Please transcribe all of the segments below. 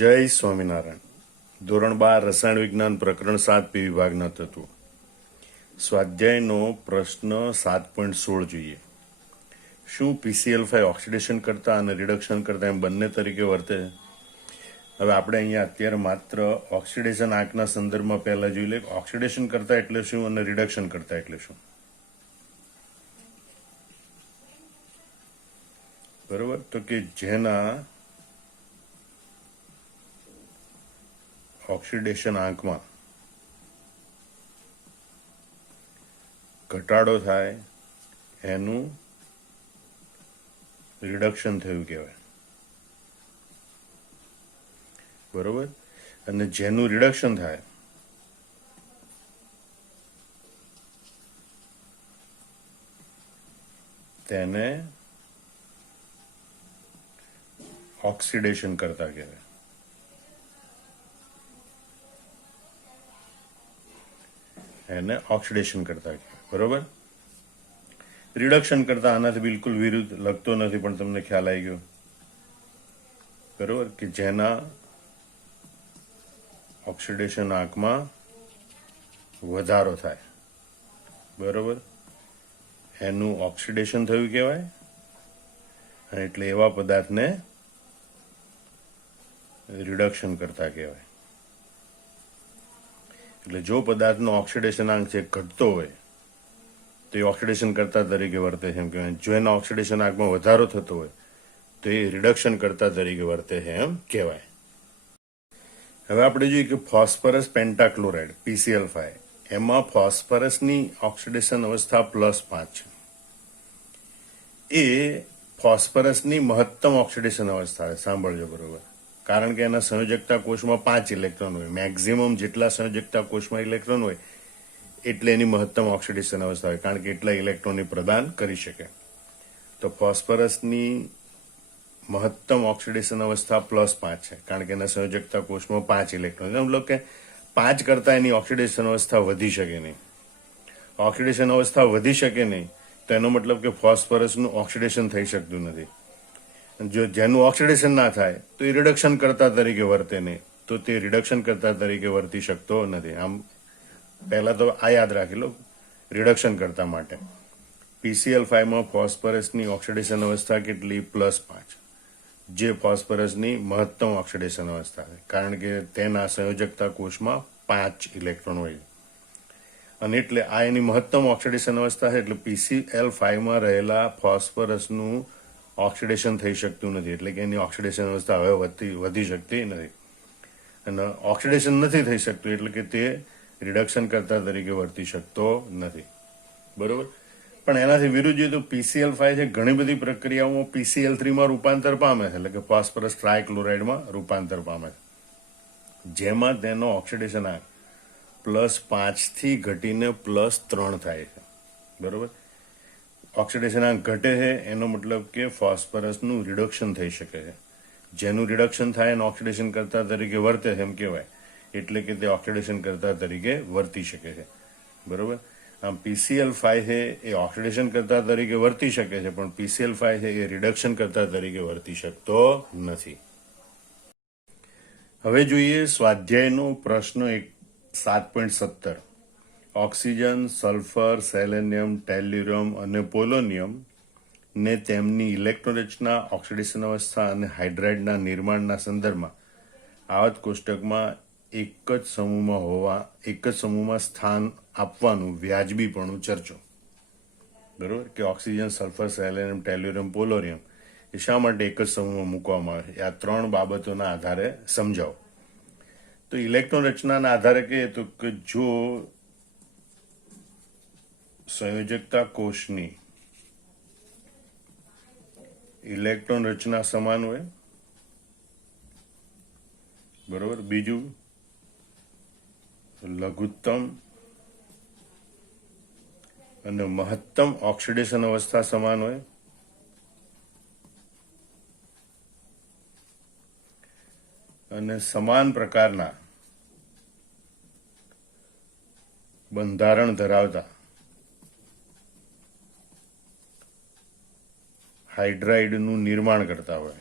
જય સ્વામિનારાયણ. ધોરણ 12 રસાયણ વિજ્ઞાન પ્રકરણ 7 પી વિભાગના તત્વો. સ્વાધ્યાયનો પ્રશ્ન 7.16 જોઈએ. શું PCl5 ઓક્સિડેશન કરતા અને રિડક્શન કરતા એમ બંને તરીકે વર્તે છે? હવે આપણે અહીંયા અત્યારે માત્ર ઓક્સિડેશન આંકના સંદર્ભમાં પહેલા જોઈ લઈએ. ઓક્સિડેશન કરતા એટલે શું અને રિડક્શન કરતા એટલે શું? બરોબર, તો કે જેના ઓક્સિડેશન આંકમાં ઘટાડો થાય એનું રિડક્શન થયું કહેવાય. બરોબર, અને જેનું રિડક્શન થાય તેને ઓક્સિડેશન કરતા કહેવાય. એને ઓક્સિડેશન કરતા કહેવાય. બરોબર, રિડક્શન કરતા આનાથી બિલકુલ વિરુદ્ધ લગતો નથી, પણ તમને ખ્યાલ આવી ગયો. બરોબર, કે જેના ઓક્સિડેશન આંકમાં વધારો થાય, બરોબર, એનું ઓક્સિડેશન થયું કહેવાય. અને એટલે એવા પદાર્થને રિડક્શન કરતા કહેવાય. એટલે જો પદાર્થનો ઓક્સિડેશન આંક છે ઘટતો હોય તો એ ઓક્સિડેશન કરતા તરીકે વર્તે છે એમ કહેવાય. જો એના ઓક્સિડેશન આંકમાં વધારો થતો હોય તો એ રિડક્શન કરતા તરીકે વર્તે છે એમ કહેવાય. હવે આપણે જોઈએ કે ફોસ્ફરસ પેન્ટાક્લોરાઇડ PCl5, એમાં ફોસ્ફરસની ઓક્સિડેશન અવસ્થા +5 છે. એ ફોસ્ફરસની મહત્તમ ઓક્સિડેશન અવસ્થા છે. સાંભળજો બરોબર, કારણ કે એના સંયોજકતા કોષમાં 5 ઇલેક્ટ્રોન હોય. મેક્સિમમ જેટલા સંયોજકતા કોષમાં ઇલેક્ટ્રોન હોય એટલે એની મહત્તમ ઓક્સિડેશન અવસ્થા હોય, કારણ કે એટલા ઇલેક્ટ્રોન પ્રદાન કરી શકે. તો ફોસ્ફરસની મહત્તમ ઓક્સિડેશન અવસ્થા +5 છે, કારણ કે એના સંયોજકતા કોષમાં 5 ઇલેક્ટ્રોન. મતલબ કે 5 કરતા એની ઓક્સિડેશન અવસ્થા વધી શકે નહીં. ઓક્સિડેશન અવસ્થા વધી શકે નહીં તો એનો મતલબ કે ફોસ્ફરસનું ઓક્સિડેશન થઈ શકતું નથી. જો જેનું ઓક્સિડેશન ના થાય તો એ રિડક્શન કરતા તરીકે વર્તે નહીં, તો તે રિડક્શન કરતા તરીકે વર્તી શકતો નથી. આમ પહેલા તો આ યાદ રાખી લો રિડક્શન કરતા માટે. PCl5માં ફોસ્ફરસની ઓક્સિડેશન અવસ્થા કેટલી? +5, જે ફોસ્ફરસની મહત્તમ ઓક્સિડેશન અવસ્થા છે, કારણ કે તેના સંયોજકતા કોષમાં 5 ઇલેક્ટ્રોન હોય. અને એટલે આ એની મહત્તમ ઓક્સિડેશન અવસ્થા છે. એટલે PCl5માં રહેલા ફોસ્ફરસનું ઓક્સિડેશન થઈ શકતું નથી, એટલે કે એની ઓક્સિડેશન અવસ્થા હવે વધી શકતી નથી. અને ઓક્સિડેશન નથી થઈ શકતું એટલે કે તે રિડક્શન કરતા તરીકે વર્તી શકતો નથી. બરોબર, પણ એનાથી વિરુદ્ધ જોઈએ તો PCl5 છે ઘણી બધી પ્રક્રિયાઓમાં PCl3માં રૂપાંતર પામે છે, એટલે કે ફોસ્ફરસ ટ્રાયક્લોરાઇડમાં રૂપાંતર પામે છે, જેમાં તેનો ઓક્સિડેશન આંક +5 થી ઘટીને +3 થાય છે. બરોબર, ઓક્સિડેશન આંક ઘટે છે એનો મતલબ કે ફોસ્ફરસનું રિડક્શન થઈ શકે છે. જેનું રિડક્શન થાય એને ઓક્સિડેશન કરતા તરીકે વર્તે છે એમ કહેવાય, એટલે કે તે ઓક્સિડેશન કરતા તરીકે વર્તી શકે છે. બરોબર, આમ PCl5 છે એ ઓક્સિડેશન કરતા તરીકે વર્તી શકે છે, પણ PCl5 છે એ રિડક્શન કરતા તરીકે વર્તી શકતો નથી. હવે જોઈએ સ્વાધ્યાયનો પ્રશ્ન 7.17. ઓક્સિજન, સલ્ફર, સેલેનિયમ, ટેલ્યુરિયમ અને પોલોનિયમ ને તેમની ઇલેક્ટ્રોન રચના, ઓક્સિડેશન અવસ્થા અને હાઇડ્રાઇડના નિર્માણના સંદર્ભમાં આવત કોષ્ટકમાં એક જ સમૂહમાં સ્થાન આપવાનું વ્યાજબીપણું ચર્ચો. બરોબર, કે ઓક્સિજન, સલ્ફર, સેલેનિયમ, ટેલ્યુરિયમ, પોલોનિયમ એ શા માટે એક જ સમૂહમાં મૂકવામાં આવે છે, આ 3 બાબતોના આધારે સમજાવો. તો ઇલેક્ટ્રોન રચનાના આધારે કહીએ તો કે જો સંયોજકતા કોષની ઇલેક્ટ્રોન રચના સમાન હોય, બરોબર, બીજું લઘુત્તમ અને મહત્તમ ઓક્સિડેશન અવસ્થા સમાન હોય, અને સમાન પ્રકારના બંધારણ ધરાવતા હાઇડ્રાઇડનું નિર્માણ કરતા હોય.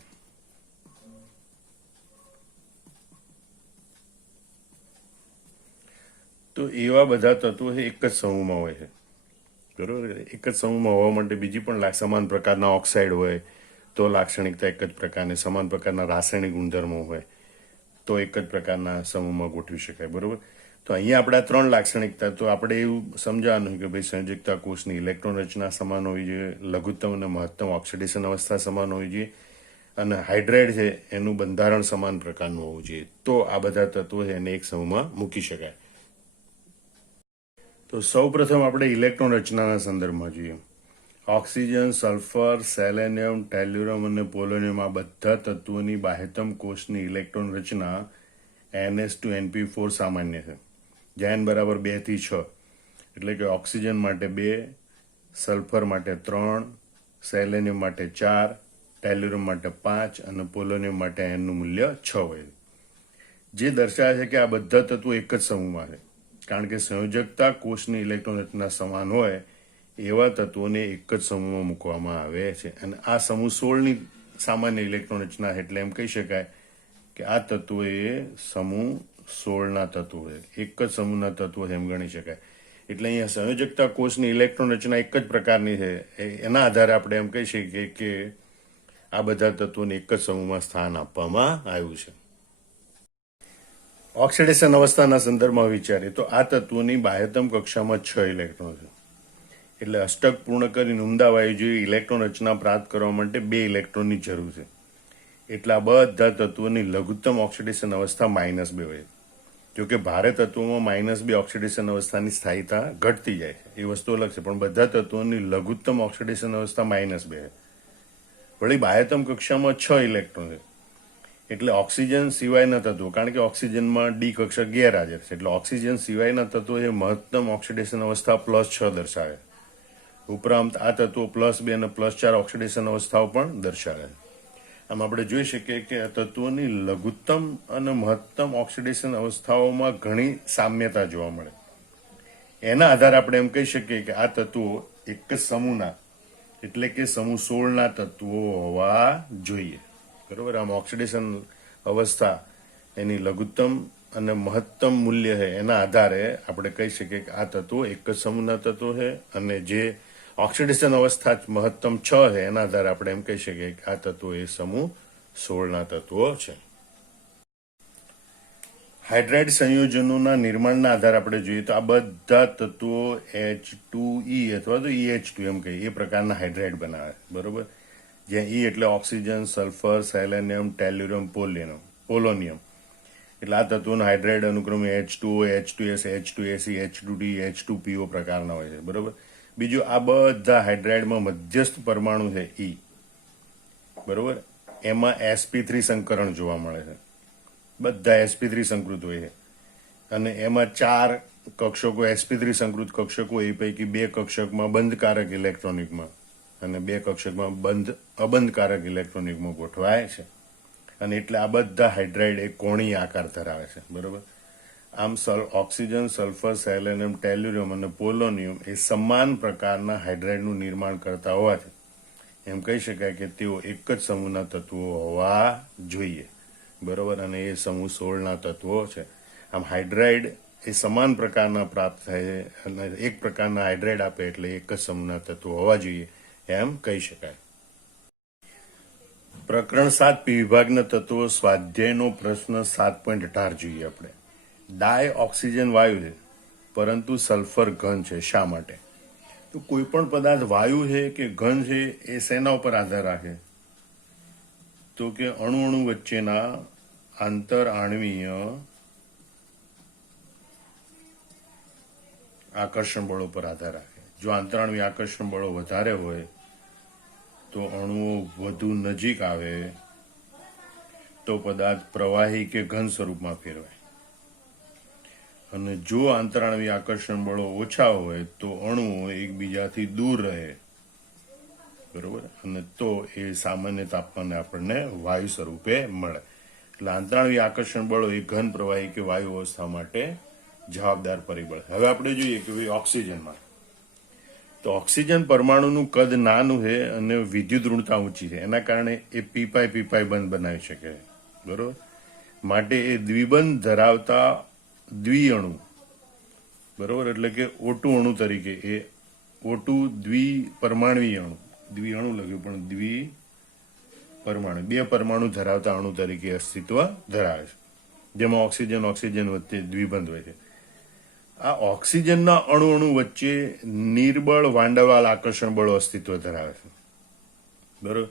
તો એવા બધા તત્વો છે એક જ સમૂહમાં હોય છે, બરોબર. એક જ સમૂહમાં હોવા માટે બીજી પણ સમાન પ્રકારના ઓક્સાઇડ હોય તો લાક્ષણિકતા એક જ પ્રકારની, સમાન પ્રકારના રાસાયણિક ગુણધર્મો હોય તો એક જ પ્રકારના સમૂહમાં ગોઠવી શકાય, બરોબર. તો અહીંયા આપણે આ 3 લાક્ષણિકતા, તો આપણે એવું સમજાવવાનું કે ભાઈ સંયોજકતા કોષની ઇલેક્ટ્રોન રચના સમાન હોવી જોઈએ, લઘુત્તમ અને મહત્તમ ઓક્સિડેશન અવસ્થા સમાન હોવી જોઈએ, અને હાઇડ્રાઇડ છે એનું બંધારણ સમાન પ્રકારનું હોવું જોઈએ. તો આ બધા તત્વો છે એને એક સમૂહમાં મૂકી શકાય. તો સૌ પ્રથમ આપણે ઇલેક્ટ્રોન રચનાના સંદર્ભમાં જોઈએ. ઓક્સિજન, સલ્ફર, સેલેનિયમ, ટેલ્યુરમ અને પોલોનિયમ આ બધા તત્વોની બાહ્યતમ કોષની ઇલેક્ટ્રોન રચના NH2NP4 સામાન્ય છે, જ્યાં n બરાબર 2 થી 6, એટલે કે ઓક્સિજન માટે 2, સલ્ફર માટે 3, સેલેનિયમ માટે 4, ટેલ્યુરમ માટે 5 અને પોલોનિયમ માટે n નું મૂલ્ય 6 હોય, જે દર્શાવે છે કે આ બધા તત્વો એક જ સમૂહમાં છે. કારણ કે સંયોજકતા કોષની ઇલેક્ટ્રોન રચના સમાન હોય એવા તત્વોને એક જ સમૂહમાં મૂકવામાં આવે છે. અને આ સમૂહ 16ની સામાન્ય ઇલેક્ટ્રોન રચના, એટલે એમ કહી શકાય કે આ તત્વો એ સમૂહ 16ના તત્વો છે, એક જ સમૂહના તત્વો એમ ગણી શકાય. એટલે અહીંયા સંયોજકતા કોષની ઇલેક્ટ્રોન રચના એક જ પ્રકારની છે. એના આધારે આપણે એમ કહી શકીએ કે આ બધા તત્વોને એક જ સમૂહમાં સ્થાન આપવામાં આવ્યું છે. ઓક્સિડેશન અવસ્થાના સંદર્ભમાં વિચારીએ તો આ તત્વોની બાહ્યતમ કક્ષામાં 6 ઇલેક્ટ્રોન છે. એટલે અષ્ટક પૂર્ણ કરીને ઉમદા વાયુ જેવી ઇલેક્ટ્રોન રચના પ્રાપ્ત કરવા માટે 2 ઇલેક્ટ્રોનની જરૂર છે. એટલે આ બધા તત્વોની લઘુત્તમ ઓક્સિડેશન અવસ્થા -2 હોય. જોકે ભારે તત્વોમાં -2 ઓક્સિડેશન અવસ્થાની સ્થાયીતા ઘટતી જાય છે, એ વસ્તુ અલગ છે, પણ બધા તત્વોની લઘુત્તમ ઓક્સિડેશન અવસ્થા -2 છે. વળી બાહ્યતમ કક્ષામાં 6 ઇલેક્ટ્રોન છે. એટલે ઓક્સિજન સિવાયના તત્વો, કારણ કે ઓક્સિજનમાં ડી કક્ષક ગેરહાજર છે, એટલે ઓક્સિજન સિવાયના તત્વો એ મહત્તમ ઓક્સિડેશન અવસ્થા +6 દર્શાવે. ઉપરાંત આ તત્વો +2 અને +4 ઓક્સિડેશન અવસ્થાઓ પણ દર્શાવે. આમ આપણે જોઈ શકીએ કે આ તત્વોની લઘુત્તમ અને મહત્તમ ઓક્સિડેશન અવસ્થાઓમાં ઘણી સામ્યતા જોવા મળે. એના આધારે આપણે એમ કહી શકીએ કે આ તત્વો એક જ સમૂહના, એટલે કે સમૂહ 16ના તત્વો હોવા જોઈએ, બરોબર. આમ ઓક્સિડેશન અવસ્થા એની લઘુત્તમ અને મહત્તમ મૂલ્ય છે એના આધારે આપણે કહી શકીએ કે આ તત્વો એક જ સમૂહના તત્વો છે, અને જે ઓક્સિડેશન અવસ્થા મહત્તમ 6 છે એના આધારે આપણે એમ કહી શકીએ કે આ તત્વો એ સમૂહ 16ના તત્વો છે. હાઇડ્રાઇડ સંયોજનોના નિર્માણના આધારે આપણે જોઈએ તો આ બધા તત્વો H2E અથવા તો EH2 એમ કહીએ એ પ્રકારના હાઇડ્રાઇડ બનાવે, બરોબર. જ્યાં E એટલે ઓક્સિજન, સલ્ફર, સેલેનિયમ, ટેલ્યુરમ, પોલોનિયમ. એટલે આ તત્વોના હાઇડ્રાઇડ અનુક્રમે H2O, H2S, H2Se, H2D, H2PO પ્રકારના હોય છે, બરોબર. બીજું, આ બધા હાઇડ્રાઇડમાં મધ્યસ્થ પરમાણુ છે E, બરોબર. એમાં sp3 સંકરણ જોવા મળે છે, બધા sp3 સંકૃત હોય છે, અને એમાં 4 કક્ષકો sp3 સંકૃત કક્ષકો, એ પૈકી 2 કક્ષકમાં બંધકારક ઇલેક્ટ્રોનિકમાં અને 2 કક્ષકમાં અબંધકારક ઇલેક્ટ્રોનિકમાં ગોઠવાય છે. અને એટલે આ બધા હાઇડ્રાઇડ એક કોણીય આકાર ધરાવે છે, બરોબર. આમ ઓક્સિજન, સલ્ફર, સેલેનિયમ, ટેલ્યુરિયમ અને પોલોનિયમ એ સમાન પ્રકારના હાઇડ્રાઇડનું નિર્માણ કરતા હોવાથી એમ કહી શકાય કે તેઓ એક જ સમૂહના તત્વો હોવા જોઈએ, બરોબર. અને એ સમૂહ 16ના તત્વો છે. આમ હાઇડ્રાઇડ એ સમાન પ્રકારના પ્રાપ્ત થાય છે, અને એક પ્રકારના હાઇડ્રાઇડ આપે એટલે એક જ સમૂહના તત્વો હોવા જોઈએ એમ કહી શકાય. પ્રકરણ 7 પી વિભાગના તત્વો સ્વાધ્યાયનો પ્રશ્ન 7.18 જોઈએ આપણે. ડાય ઓક્સિજન વાયુ છે પરંતુ સલ્ફર ઘન છે, શા માટે? તો કોઈ પણ પદાર્થ વાયુ છે કે ઘન છે એ શેના ઉપર આધાર રાખે? તો કે અણુ વચ્ચેના આંતર આણ્વીય આકર્ષણ બળો પર આધાર રાખે. જો આંતરાણવીય આકર્ષણ બળો વધારે હોય તો અણુઓ વધુ નજીક આવે તો પદાર્થ પ્રવાહી કે ઘન સ્વરૂપમાં ફેરવાય, અને જો આંતરાણવીય આકર્ષણ બળો ઓછા હોય તો અણુઓ એકબીજાથી દૂર રહે, બરોબર. અને તો એ સામાન્ય તાપમાને આપણને વાયુ સ્વરૂપે મળે. એટલે આંતરાણવીય આકર્ષણ બળો એ ઘન, પ્રવાહી કે વાયુ અવસ્થા માટે જવાબદાર પરિબળ. હવે આપણે જોઈએ કે ભાઈ ઓક્સિજનમાં, તો ઓક્સિજન પરમાણુનું કદ નાનું છે અને વિદ્યુત ઋણતા ઊંચી છે, એના કારણે એ પીપાઈ બંધ બનાવી શકે, બરોબર. માટે એ દ્વિબંધ ધરાવતા દ્વિઅણુ બરોબર, એટલે કે O2 અણુ તરીકે એ O2 દ્વિપરમાણુય અણુ, દ્વિઅણુ લખ્યું પણ દ્વિપરમાણુ, બે પરમાણુ ધરાવતા અણુ તરીકે અસ્તિત્વ ધરાવે છે, જેમાં ઓક્સિજન ઓક્સિજન વચ્ચે દ્વિબંધ હોય છે. આ ઓક્સિજનના અણુ વચ્ચે નિર્બળ વાંડાવાલ આકર્ષણ બળો અસ્તિત્વ ધરાવે છે. બરોબર,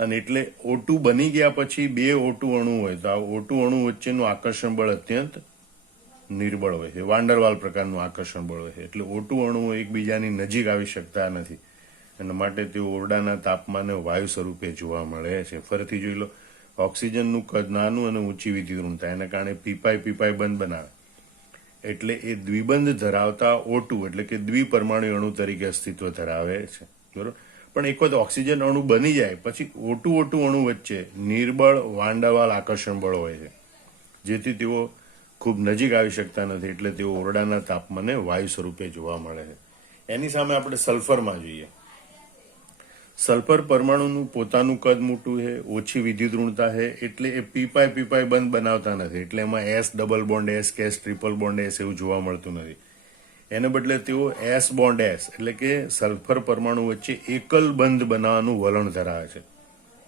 અને એટલે O2 બની ગયા પછી બે O2 અણુ હોય તો આ O2 અણુ વચ્ચેનું આકર્ષણ બળ અત્યંત નિર્બળ હોય છે, વાંડરવાલ પ્રકારનું આકર્ષણ બળ હોય છે. એટલે O2 અણુઓ એકબીજાની નજીક આવી શકતા નથી અને માટે તેઓ ઓરડાના તાપમાને વાયુ સ્વરૂપે જોવા મળે છે. ફરીથી જોઈ લો, ઓક્સિજનનું કદ નાનું અને ઊંચી વિદ્યુતઋણતા, એના કારણે પીપાઈ બંધ બનાવે એટલે એ દ્વિબંધ ધરાવતા O2 એટલે કે દ્વિપરમાણુ અણુ તરીકે અસ્તિત્વ ધરાવે છે. બરોબર, પણ એક વખત ઓક્સિજન અણુ બની જાય પછી O2 અણુ વચ્ચે નિર્બળ વાંડાવાલ આકર્ષણ બળ હોય છે, જેથી તેઓ ખૂબ નજીક આવી શકતા નથી, એટલે તેઓ ઓરડાના તાપમાને વાયુ સ્વરૂપે જોવા મળે છે. એની સામે આપણે સલ્ફરમાં જોઈએ. સલ્ફર પરમાણુનું પોતાનું કદ મોટું છે, ઓછી વિદ્યુત ઋણતા છે, એટલે એ પીપાઈ બંધ બનાવતા નથી, એટલે એમાં S ડબલ બોન્ડ S કે S ટ્રિપલ બોન્ડ S એવું જોવા મળતું નથી. એને બદલે તેઓ S બોન્ડ S એટલે કે સલ્ફર પરમાણુ વચ્ચે એકલ બંધ બનાવવાનું વલણ ધરાવે છે.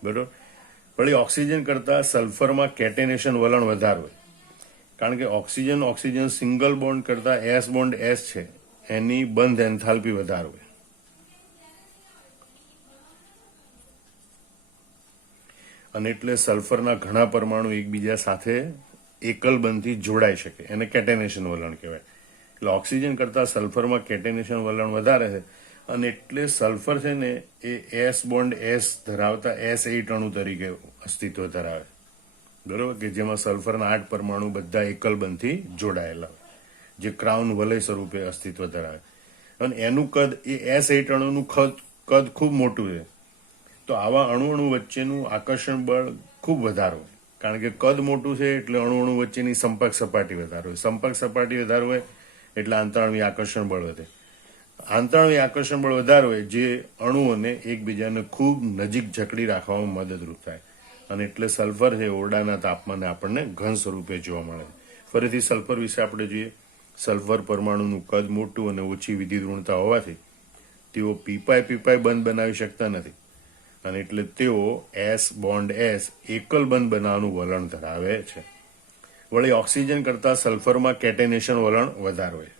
બરોબર, વળી ઓક્સિજન કરતા સલ્ફરમાં કેટેનેશન વલણ વધારે હોય, કારણ કે ઓક્સિજન સિંગલ બોન્ડ કરતા S બોન્ડ S છે એની બંધ એન્થાલ્પી વધારે હોય. અને એટલે સલ્ફરના ઘણા પરમાણુ એકબીજા સાથે એકલ બંધથી જોડાઈ શકે, એને કેટેનેશન વલણ કહેવાય. એટલે ઓક્સિજન કરતા સલ્ફરમાં કેટેનેશન વલણ વધારે છે અને એટલે સલ્ફર છે ને એ S બોન્ડ S ધરાવતા S8 અણુ તરીકે અસ્તિત્વ ધરાવે. બરોબર, કે જેમાં સલ્ફરના 8 પરમાણુ બધા એકલ બંધથી જોડાયેલા હોય, જે ક્રાઉન વલય સ્વરૂપે અસ્તિત્વ ધરાવે. અને એનું કદ એ S8 અણુનું કદ ખૂબ મોટું છે, તો આવા અણુ વચ્ચેનું આકર્ષણ બળ ખૂબ વધારે હોય, કારણ કે કદ મોટું છે એટલે અણુ વચ્ચેની સંપર્ક સપાટી વધારે હોય, સંપર્ક સપાટી વધારે હોય એટલે આંતરાણુય આકર્ષણ બળ વધે. આંતરાણુય આકર્ષણ બળ વધારે હોય જે અણુઓને એકબીજાને ખૂબ નજીક જકડી રાખવામાં મદદરૂપ થાય, અને એટલે સલ્ફર છે ઓરડાના તાપમાને આપણને ઘન સ્વરૂપે જોવા મળે. ફરીથી સલ્ફર વિશે આપણે જોઈએ. સલ્ફર પરમાણુનું કદ મોટું અને ઓછી વિદ્યુત ઋણતા હોવાથી તેઓ પીપાઈ બંધ બનાવી શકતા નથી, અને એટલે તેઓ S બોન્ડ S એકલ બંધ બનાવવાનું વલણ ધરાવે છે. વળી ઓક્સિજન કરતા સલ્ફરમાં કેટેનેશન વલણ વધારે હોય.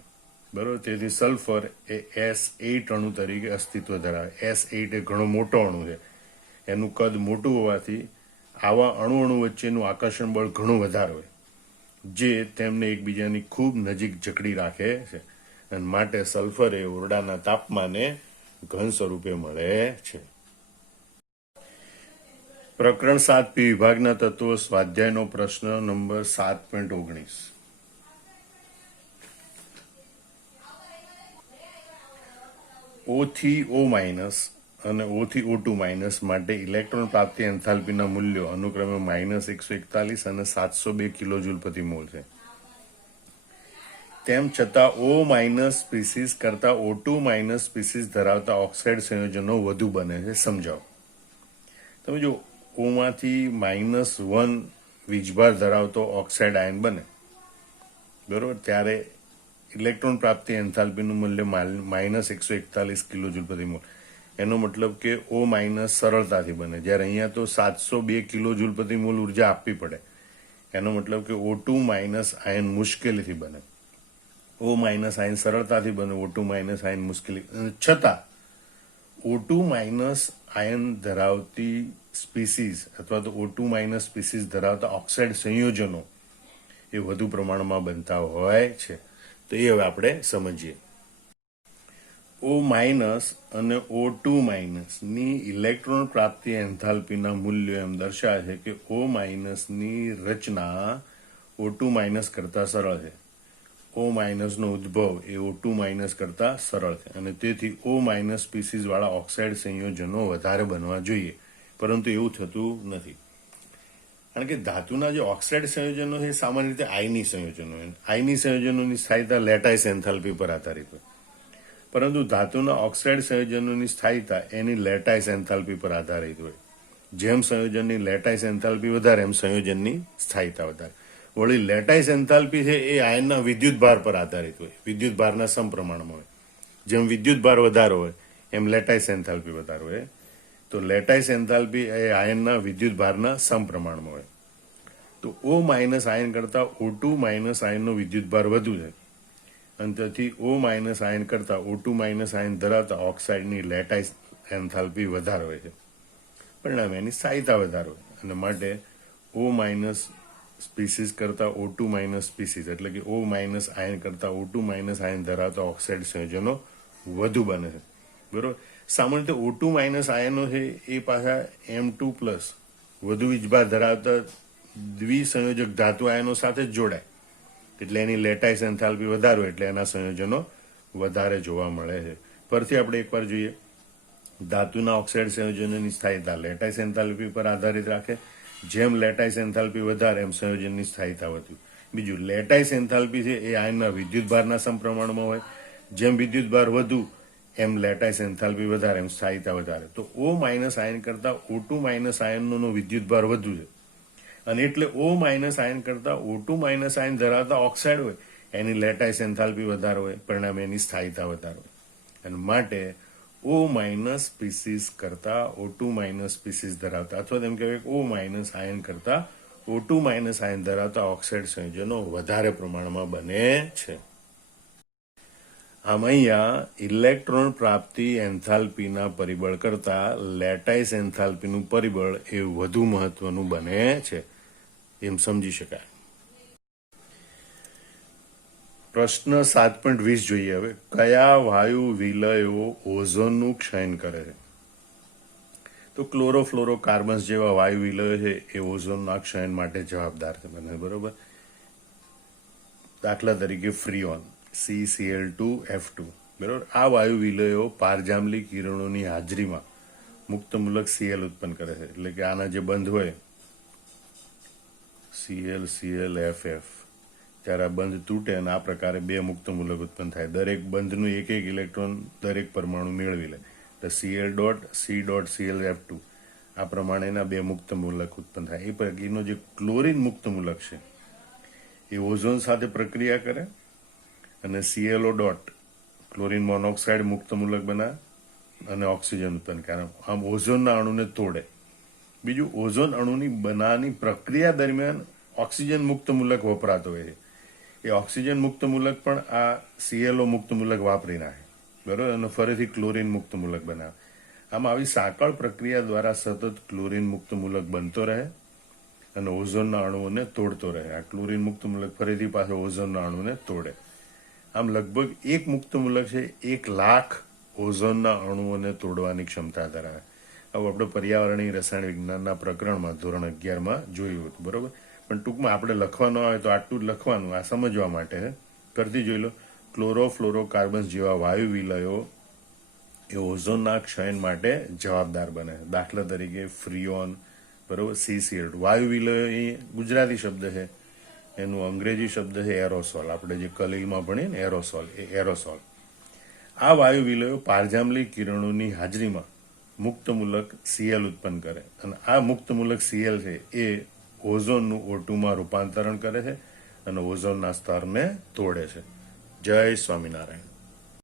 બરોબર, તેથી સલ્ફર એ S8 અણુ તરીકે અસ્તિત્વ ધરાવે. S8 એ ઘણો મોટો અણુ છે, એનું કદ મોટું હોવાથી આવા અણુ વચ્ચેનું આકર્ષણ બળ ઘણું વધારે હોય, જે તેમને એકબીજાની ખૂબ નજીક જકડી રાખે છે, અને માટે સલ્ફર એ ઓરડાના તાપમાને ઘન સ્વરૂપે મળે છે. પ્રકરણ 7 પી વિભાગના તત્વો, સ્વાધ્યાયનો પ્રશ્ન નંબર 7.19. O થી O માઇનસ અને O થી O2 માઇનસ માટે ઇલેક્ટ્રોન પ્રાપ્તિ એન્થાલ્પીના મૂલ્યો અનુક્રમે -141 અને 702 કિલોજૂલ પ્રતિ મોલ છે. તેમ છતાં O માઇનસ સ્પીસીસ કરતા O2 માઇનસ સ્પીસીસ ધરાવતા ઓક્સાઇડ સંયોજનો વધુ બને છે, સમજાવો. તમે જો ઓમાંથી -1 વીજભાર ધરાવતો ઓક્સાઇડ આયન બને, બરોબર, ત્યારે ઇલેક્ટ્રોન પ્રાપ્તિ એન્થાલ્પીનું મૂલ્ય -141 કિલોજૂલ પ્રતિ મોલ. એનો મતલબ કે O માઇનસ સરળતાથી બને, જ્યારે અહીંયા તો 702 કિલોજૂલ પ્રતિ મોલ ઉર્જા આપવી પડે. એનો મતલબ કે O2 માઇનસ આયન મુશ્કેલીથી બને. O માઇનસ આયન સરળતાથી બને, O2 માઇનસ આયન મુશ્કેલી. છતાં O2 માઇનસ આયન ધરાવતી સ્પીસીસ અથવા તો O2 માઇનસ સ્પીસીસ ધરાવતા ઓક્સાઇડ સંયોજનો એ વધુ પ્રમાણમાં બનતા હોય છે. તો એ હવે આપણે સમજીએ. O માઇનસ અને O2 માઇનસની ઇલેક્ટ્રોન પ્રાપ્તિ એન્થાલ્પીના મૂલ્યો એમ દર્શાવે છે કે O માઇનસની રચના O2 માઇનસ કરતા સરળ છે. O માઇનસનો ઉદ્ભવ એ O2 માઇનસ કરતા સરળ છે, અને તેથી O માઇનસ સ્પીસીસ વાળા ઓક્સાઇડ સંયોજનો વધારે બનવા જોઈએ, પરંતુ એવું થતું નથી. કારણ કે ધાતુના જે ઓક્સાઇડ સંયોજનો છે સામાન્ય રીતે આયની સંયોજનો હોય. આયની સંયોજનોની સ્થાયીતા લેટાઇસ એન્થાલ્પી પર આધારિત હોય, પરંતુ ધાતુના ઓક્સાઇડ સંયોજનોની સ્થાયીતા એની લેટાઇસ એન્થાલ્પી પર આધારિત હોય. જેમ સંયોજનની લેટાઇસ એન્થાલ્પી વધારે એમ સંયોજનની સ્થાયીતા વધારે. વળી લેટાઇસ એન્થાલ્પી છે એ આયનના વિદ્યુત ભાર પર આધારિત હોય, વિદ્યુત ભારના સમપ્રમાણમાં હોય. જેમ વિદ્યુત ભાર વધારે હોય એમ લેટાઇસ એન્થાલ્પી વધારે હોય. તો લેટાઇસ એન્થાલ્પી એ આયનના વિદ્યુત ભારના સમપ્રમાણમાં હોય. તો O માઇનસ આયન કરતા O2 માઇનસ આયનનો વિદ્યુત ભાર વધુ છે, અને તેથી O માઇનસ આયન કરતા O2 માઇનસ આયન ધરાવતા ઓક્સાઇડની લેટાઇસ એન્થાલ્પી વધારે હોય છે. પરિણામે એની સ્થાયિતા વધારે હોય, અને માટે O માઇનસ સ્પીસીસ કરતા O2 માઇનસ સ્પીસીસ એટલે કે O માઇનસ આયન કરતા O2 માઇનસ આયન ધરાવતા ઓક્સાઇડ સંયોજનો વધુ બને છે. બરોબર. સામાન્ય રીતે O2 માઇનસ આયનો છે એ પાછા M2 પ્લસ વધુ વીજભાર ધરાવતા દ્વિસંયોજક ધાતુ આયનો સાથે જ જોડાય, એટલે એની લેટાઇસ એન્થાલ્પી વધારે હોય, એટલે એના સંયોજનો વધારે જોવા મળે છે. પરથી આપણે એકવાર જોઈએ, ધાતુના ઓક્સાઇડ સંયોજનોની સ્થાયીતા લેટાઇસ એન્થાલ્પી પર આધારિત રાખે. જેમ લેટાઇસ એન્થાલ્પી વધારે એમ સંયોજનની સ્થાયીતા વધુ. બીજું, લેટાઇસ એન્થાલ્પી છે એ આયનના વિદ્યુત ભારના સમપ્રમાણમાં હોય. જેમ વિદ્યુત ભાર વધુ એમ લેટાઇસ એન્થાલ્પી વધારે એમ સ્થાયીતા વધારે. તો O માઇનસ આયન કરતા O2 માઇનસ આયનનો વિદ્યુત ભાર વધુ છે, અને એટલે O માઇનસ આયન કરતા O2 માઇનસ આયન ધરાવતા ઓક્સાઇડ હોય એની લેટાઇસ એન્થાલ્પી વધારે હોય, પરિણામે એની સ્થાયીતા વધારે હોય. અને માટે O માઇનસ સ્પીસીસ કરતા O2 માઇનસ સ્પીસીસ ધરાવતા, અથવા તેમ કહેવાય O માઇનસ આયન કરતા O2 માઇનસ આયન ધરાવતા ઓક્સાઇડ સંયોજનો વધારે પ્રમાણમાં બને છે. આમ અહીંયા ઇલેક્ટ્રોન પ્રાપ્તિ એન્થાલ્પીના પરિબળ કરતા લેટાઇસ એન્થાલ્પીનું પરિબળ એ વધુ મહત્વનું બને છે, એમ સમજી શકાય. પ્રશ્ન 7.20 જોઈએ હવે. કયા વાયુ વિલયો ઓઝોનનું ક્ષયન કરે છે? તો ક્લોરોફ્લોરોકાર્બન્સ જેવા વાયુ વિલયો છે એ ઓઝોનના ક્ષયન માટે જવાબદાર છે બને. બરોબર. દાખલા તરીકે ફ્રીઓન CCl2F2. બરોબર. આ વાયુ વિલયો પારજાંબલી કિરણોની હાજરીમાં મુક્તમૂલક Cl ઉત્પન્ન કરે છે. એટલે કે આના જે બંધ હોય ClClFF, ત્યારે આ બંધ તૂટે અને આ પ્રકારે બે મુક્તમૂલક ઉત્પન્ન થાય. દરેક બંધનું એક એક ઇલેક્ટ્રોન દરેક પરમાણુ મેળવી લે. તો Cl.C.ClF2 આ પ્રમાણેના બે મુક્તમૂલક ઉત્પન્ન થાય. એ પૈકીનો જે ક્લોરીન મુક્તમૂલક છે એ ઓઝોન સાથે પ્રક્રિયા કરે અને ClO. ક્લોરીન મોનોક્સાઇડ મુક્તમૂલક બનાવે અને ઓક્સિજન ઉત્પન્ન કરે. આમ ઓઝોનના અણુને તોડે. બીજું, ઓઝોન અણુની બનાવવાની પ્રક્રિયા દરમિયાન ઓક્સિજન મુક્તમૂલક વપરાતો હોય છે. એ ઓક્સિજન મુક્તમૂલક પણ આ ClO મુક્તમૂલક વાપરી નાખે. બરોબર. અને ફરીથી ક્લોરીન મુક્તમૂલક બનાવે. આમ આવી સાંકળ પ્રક્રિયા દ્વારા સતત ક્લોરીન મુક્તમૂલક બનતો રહે અને ઓઝોનના અણુઓને તોડતો રહે. આ ક્લોરીન મુક્તમૂલક ફરીથી પાછો ઓઝોનના અણુને તોડે. આમ લગભગ એક મુક્તમૂલક છે 1 લાખ ઓઝોનના અણુઓને તોડવાની ક્ષમતા ધરાવે. આવું આપણે પર્યાવરણીય રસાયણ વિજ્ઞાનના પ્રકરણમાં ધોરણ 11માં જોયું હતું. બરોબર. પણ ટૂંકમાં આપણે લખવાનું આવે તો આટલું જ લખવાનું, આ સમજવા માટે. કરતી જોઈ લો. ક્લોરોફ્લોરોકાર્બન્સ જેવા વાયુ વિલયો એ ઓઝોનના ક્ષયન માટે જવાબદાર બને. દાખલા તરીકે ફ્રીઓન, બરોબર, CCl2. વાયુ વિલયો એ ગુજરાતી શબ્દ છે, એનું અંગ્રેજી શબ્દ છે એરોસોલ. આપણે જે કલીલમાં ભણીએ ને એરોસોલ, એ એરોસોલ. આ વાયુ વિલયો પારજાંબલી કિરણોની હાજરીમાં મુક્તમૂલક Cl ઉત્પન્ન કરે, અને આ મુક્તમૂલક Cl છે એ ઓઝોનનું O2 માં રૂપાંતરણ કરે છે અને ઓઝોનના સ્તરને તોડે છે. જય સ્વામિનારાયણ.